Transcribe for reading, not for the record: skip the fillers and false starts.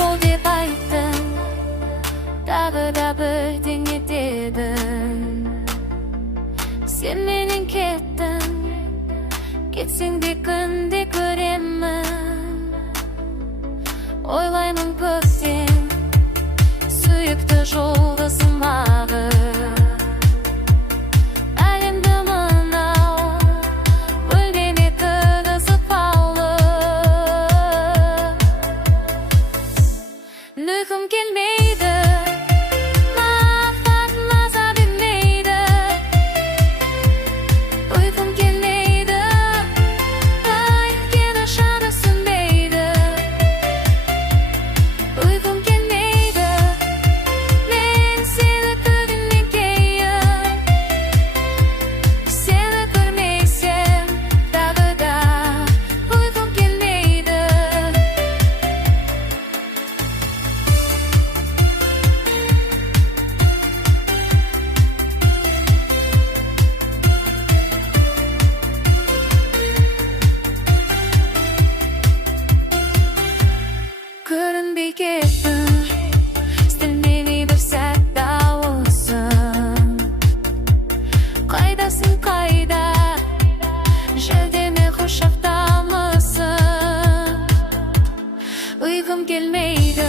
бол деп айттың, тағы да бірдеңе дедің. Сен менен кеттің, кетсең де күнде көремін. Ойлаймын көктем, сүйікті жұлдызым ағып. Әлемді мынау бөлмеме кіргізіп алып. Ұйқым келмейді, махаббат маза бермейді. Ұйқым келмейді, өйткені шамы сөнбейді. Ұйқым келмейді, мен сені көргеннен кейін. Сені көрмесем тағы да ұйқым келмейді. Көрінбей кеттің, істемей бір сәт дауысың. Қайдасың қайда, жәрдеме құшақтамысың. Ұйқым келмейді,